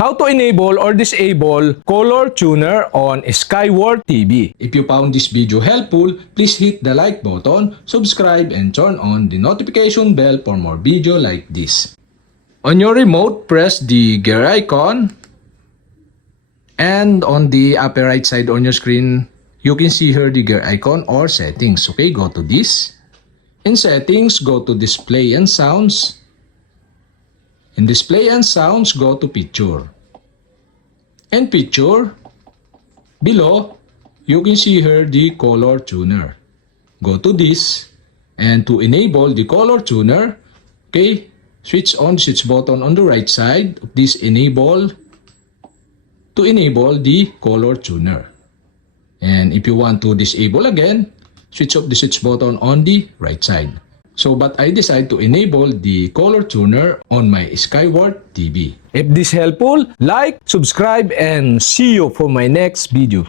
How to enable or disable color tuner on Skyworth TV. If you found this video helpful, please hit the like button, subscribe, and turn on the notification bell for more video like this. On your remote, press the gear icon, and on the upper right side on your screen, you can see here the gear icon or settings. Okay, go to this. In settings, go to display and sounds. In display and sounds, go to picture. In picture, below, you can see here the color tuner. Go to this, and to enable the color tuner, okay, switch on the switch button on the right side of this enable to enable the color tuner. And if you want to disable again, switch off the switch button on the right side. So, but I decide to enable the color tuner on my Skyworth TV. If this helpful, like, subscribe, and see you for my next video.